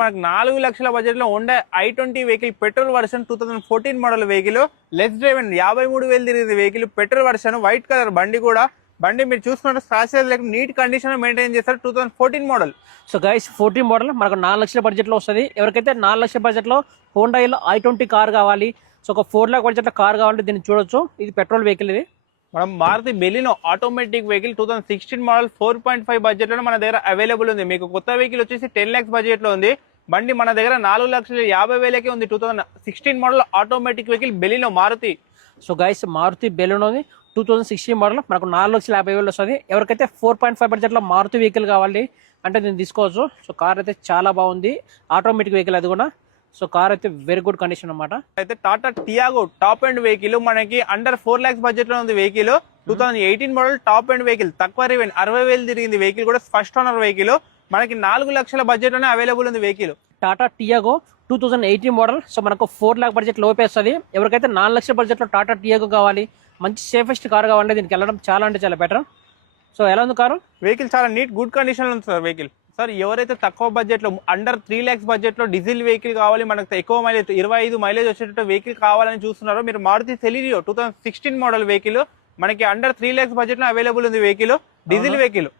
మనకు 4 లక్షల బడ్జెట్ లో Honda i20 vehicle petrol version 2014 model vehicle less driven 53,000 తిరిగింది vehicle petrol version white colour బండి కూడా బండి మీరు చూసుకుంటే స్క్రాచెస్ లేక నీట్ కండిషన్ మెయింటైన్ చేస్తారు 2014 మోడల్. సో గైస్ 14 మోడల్ మనకు 4 లక్షల బడ్జెట్ లో వస్తుంది. ఎవరికైతే 4 లక్షల బడ్జెట్ లో హోండాలో i20 కార్ కావాలి, సో ఒక 4 లాక్ బడ్జెట్ లో కార్ కావాలంటే దీన్ని చూడొచ్చు. ఇది పెట్రోల్ వెహికల్. ఇది మనం Maruti Baleno automatic vehicle 2016 model 4.5 budget లో మన దగ్గర అవైలబుల్ ఉంది. మీకు కొత్త వెహికల్ వచ్చేసి 10 lakhs బడ్జెట్ లో ఉంది. బండి మన దగ్గర 4,50,000 ఉంది. 2016 model automatic vehicle Baleno Maruti. So guys Maruti Baleno 2016 model మనకు 4,50,000 వస్తుంది. ఎవరికైతే 4.5 బడ్జెట్ లో మారుతి వెహికల్ కావాలి అంటే దీన్ని తీసుకోవచ్చు. సో కార్ అయితే చాలా బాగుంది, ఆటోమేటిక్ వెహికల్ అది కూడా. సో కార్ అయితే వెరీ గుడ్ కండిషన్ అన్నమాట. అయితే Tata Tiago top end vehicle మనకి అండర్ 4 lakhs బడ్జెట్ లో ఉంది vehicle. 2018 model top end vehicle తక్కువ రివెన్ 60,000 తిరిగింది వెహికల్ కూడా ఫస్ట్ ఓనర్ వెహికల్. మనకి 4 లక్షల బడ్జెట్ లోనే అవైలబుల్ ఉంది vehicle. Tata Tiago 2018 model. So మనకు 4 లాక్ బడ్జెట్ లోపే వస్తుంది. ఎవరికైతే 4 లక్షల బడ్జెట్ లో టాటా టియాగో కావాలి, మంచి సేఫెస్ట్ కార్ కావాలంటే దీనికి వెళ్ళడం చాలా అంటే చాలా బెటర్. సో ఎలా ఉంది కారు? వెహికల్ చాలా నీట్ గుడ్ కండిషన్ లో ఉంది సార్ వెహికల్. సార్ ఎవరైతే తక్కువ బడ్జెట్ లో అండర్ 3 lakhs బడ్జెట్ లో డీజిల్ వెహికల్ కావాలి, మనకు ఎక్కువ మైలేజ్ 25 మైలేజ్ వచ్చేటట్టు వెహికల్ కావాలని చూస్తున్నారో మీరు మారుతి సెలీరియో 2016 మోడల్ వెహికల్ మనకి అండర్ 3 lakhs బడ్జెట్ లో అవైలబుల్ ఉంది వెహికల్, డీజిల్ వెహికల్.